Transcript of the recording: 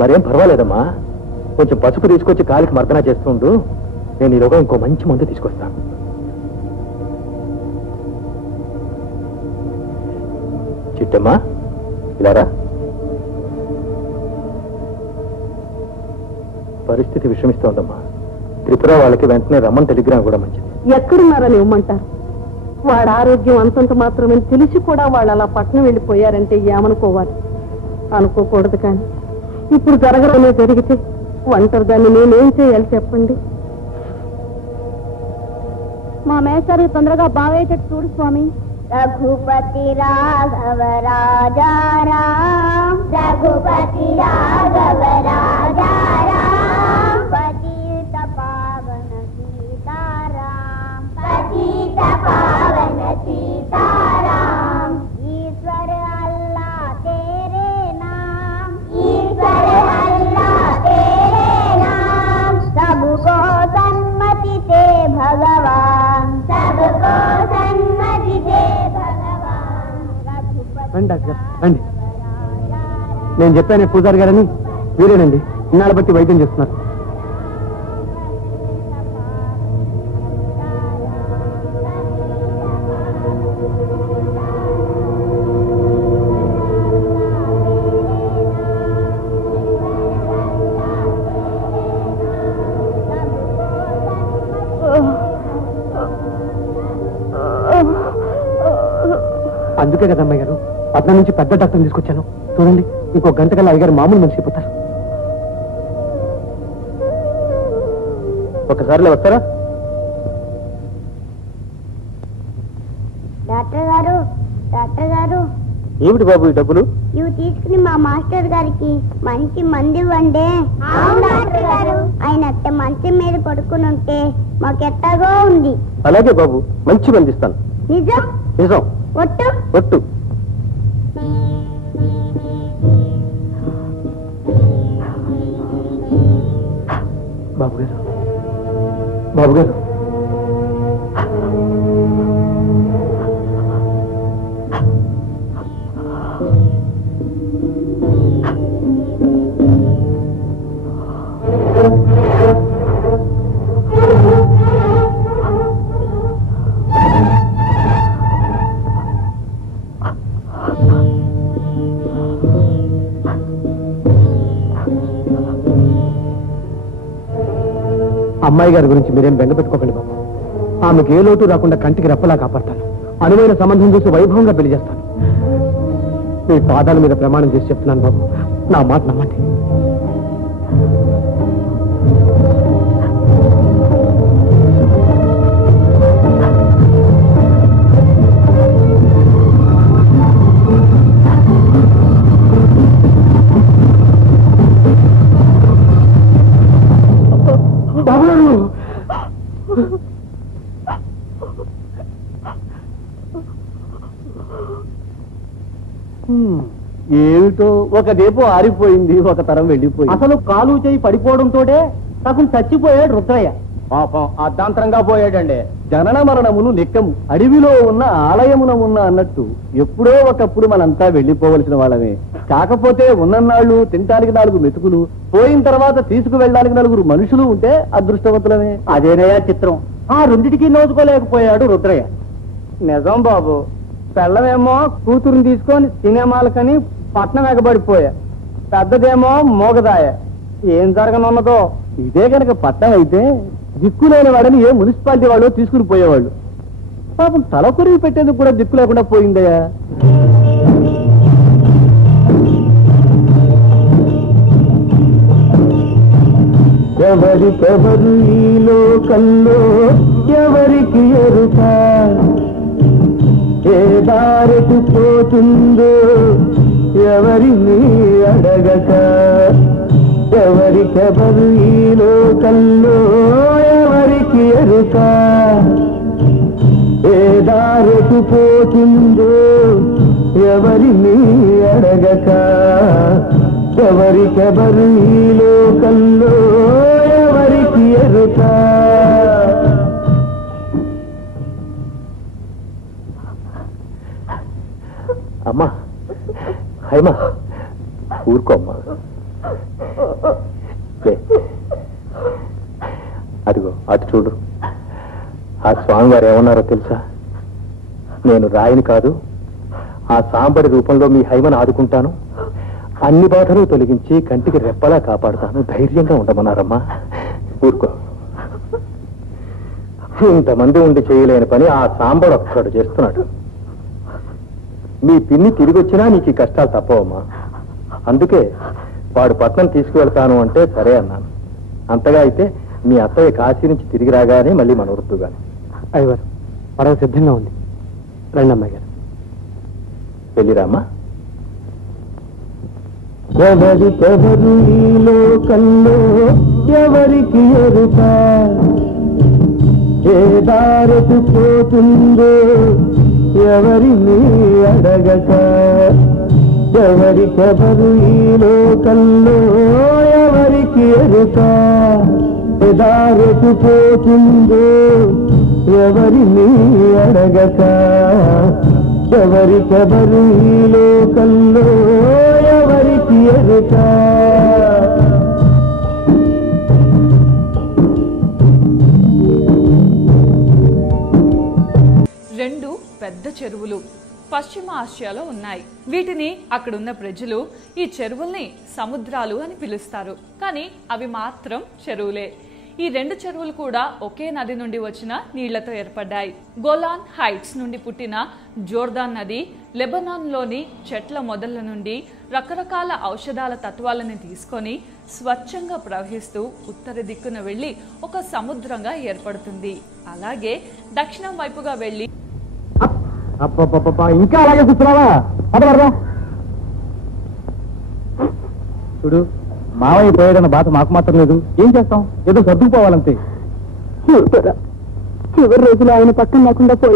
మరేం పర్వాలేదమ్మా, కొంచెం పసుపు తీసుకొచ్చి కాలికి మర్దన చేస్తుండు. నేను ఈలోగా ఇంకో మంచి మందు తీసుకొస్తాను. చిట్టమ్మా, ఇలారా. పరిస్థితి విషమిస్తోందమ్మా. త్రిపుర వాళ్ళకి వెంటనే రమ్మని టెలిగ్రామ్ కూడా మంచిది. ఎక్కడున్నారని ఇవ్వమంటారు? వాడి ఆరోగ్యం అంతంత మాత్రమే తెలిసి కూడా వాళ్ళు అలా పట్నం వెళ్ళిపోయారంటే ఏమనుకోవాలి? అనుకోకూడదు. కానీ ఇప్పుడు జరగడమే జరిగితే ఒంటరి దాన్ని నేనేం చేయాలి చెప్పండి? మా మేస్టారు తొందరగా బాగయ్యేటట్టు చూడు స్వామి. రఘుపతి రాఘవ రాజారాం, రఘుపతి రాఘవ రాజారాం, పతిత పావన సీతారాం, పతిత పావన సీతారాం. ఈశ్వర అల్లా तेरे नाम, ईश्वर अल्लाह तेरे नाम, सबको सन्मति दे भगवान, सबको सन्मति दे भगवान. రండి డాక్టర్ గారు, రండి. నేను చెప్పాను పూజారి గారని. వీరేనండి, ఇన్నాళ్ళ బట్టి వైద్యం చేస్తున్నారు. అందుకే కదా అమ్మాయి గారు పట్నం నుంచి పెద్ద డాక్టర్ని తీసుకొచ్చాను. చూడండి, ఇంకో గంట కల్లా అయ్యగారు మామూలు మనిషి అయిపోతారు. ఒకసారిలో వస్తారా? డాక్టర్ గారు, డాక్టర్ గారు, ఏమిటి బాబు ఈ డబ్బులు? ఇవి తీసుకుని మా మాస్టర్ గారికి మంచి మంది ఇవ్వండి. ఆయన అట్ట మంచం మీద పడుకుని ఉంటే మాకెట్టాగో ఉంది. అలాగే బాబు, మంచి మంది ఇస్తాను. నిజం? నిజం. ఒట్టు? ఒట్టు. బాబు గారు, బాబు గారు, అమ్మాయి గారి గురించి మీరేం బెంగ పెట్టుకోకండి బాబు. ఆమెకు ఏ లోటు రాకుండా కంటికి రెప్పలా కాపాడతాను. అనువైన సంబంధం చూసి వైభవంగా పెళ్లి చేస్తాను. మీ పాదాల మీద ప్రమాణం చేసి చెప్తున్నాను బాబు, నా మాట నమ్మండి. ఏమిటో ఒక దీపం ఆరిపోయింది, ఒక తరం వెళ్ళిపోయింది. అసలు కాలు చేయి పడిపోవడంతోటే సగం చచ్చిపోయాడు రుద్రయ్య. పాపం అర్ధాంతరంగా పోయాడండి. జనన మరణములు నిక్కము, అడవిలో ఉన్న ఆలయమున ఉన్న అన్నట్టు ఎప్పుడో ఒకప్పుడు మనంతా వెళ్ళిపోవలసిన వాళ్ళమే. కాకపోతే ఉన్నన్నాళ్ళు తినడానికి 4 మెతుకులు, పోయిన తర్వాత తీసుకువెళ్ళడానికి 4 మనుషులు ఉంటే అదృష్టవంతులమే. అదేనయ్యా చిత్రం. ఆ రెండిటికి నోచుకోలేకపోయాడు రుద్రయ్య. నిజం బాబు. పెళ్ళమేమో కూతురుని తీసుకొని సినిమాలకని పట్నం ఎగబడిపోయా, పెద్దదేమో మోగదాయ. ఏం జరగనున్నదో. ఇదే కనుక పట్నం అయితే దిక్కులేని వాడని ఏ మున్సిపాలిటీ వాళ్ళు తీసుకుని పోయేవాళ్ళు. పాపం తల కొరివి పెట్టేందుకు కూడా దిక్కు లేకుండా పోయిందయ్యా. ఎవరికెవరు ఈ లోకంలో ఎవరికి ఎరుక, ఏ దారికి పోతుందో ఎవరిని అడగక. ఎవరికెవరు ఈ లోకంలో ఎవరికి ఎరుక, ఏ దారికి పోతుందో ఎవరిని అడగక. ఎవరికెవరు ఈ లోకంలో ఎవరికి ఎరుక. అమ్మా, హైమా, ఊరుకో అమ్మా. అదిగో అటు చూడు. ఆ స్వామివారు ఏమన్నారో తెలుసా? నేను రాయిని కాదు, ఆ సాంబడి రూపంలో మీ హైమను ఆదుకుంటాను, అన్ని బాధలు తొలగించి కంటికి రెప్పలా కాపాడుతాను, ధైర్యంగా ఉండమన్నారమ్మా. ఊరుకో. ఇంతమంది ఉండి చేయలేని పని ఆ సాంబడు ఒక్కడు చేస్తున్నాడు. మీ పిన్ని తిరిగి వచ్చినా నీకు ఈ కష్టాలు తప్పవమ్మా. అందుకే వాడు పట్నం తీసుకువెళ్తాను అంటే సరే అన్నాను. అంతగా అయితే మీ అత్తయ్య కాశీ నుంచి తిరిగి రాగానే మళ్ళీ మన వృత్తుగాని. అయ్యవారు పడవ సిద్ధంగా ఉంది, రండి అమ్మాయి గారు. వెళ్ళిరామ్మా. ఎవరికెవరు ఈ లోకంలో ఎవరికి ఎరుక, ఏ దారెటు పోతుందో ఎవరిని అడగక. ఎవరికెవరు ఈ లోకంలో ఎవరికి ఎరుక, ఏ దారెటు పోతుందో ఎవరిని అడగక. ఎవరికెవరు ఈ లోకంలో ఎవరికి ఎరుక. రెండు పెద్ద చెరువులు పశ్చిమ ఆసియాలో ఉన్నాయి. వీటిని అక్కడున్న ప్రజలు ఈ చెరువుల్ని సముద్రాలు అని పిలుస్తారు. కానీ అవి మాత్రం చెరువులే. ఈ రెండు చెరువులు కూడా ఒకే నది నుండి వచ్చిన నీళ్లతో ఏర్పడ్డాయి. గోలాన్ హైట్స్ నుండి పుట్టిన జోర్దాన్ నది లెబనాన్లోని చెట్ల మొదళ్ల నుండి రకరకాల ఔషధాల తత్వాలను తీసుకొని స్వచ్ఛంగా ప్రవహిస్తూ ఉత్తర దిక్కున వెళ్లి ఒక సముద్రంగా ఏర్పడుతుంది. అలాగే దక్షిణం వైపుగా వెళ్లి ఇంకా అలాగే కూర్చున్నావా? చూడు, మావయ్య పోయాడన్న బాధ మాకు మాత్రం లేదు. ఏం చేస్తాం, ఏదో సర్దుకుపోవాలంతే. చివరి రోజులు ఆయన పక్కన లేకుండా పోయి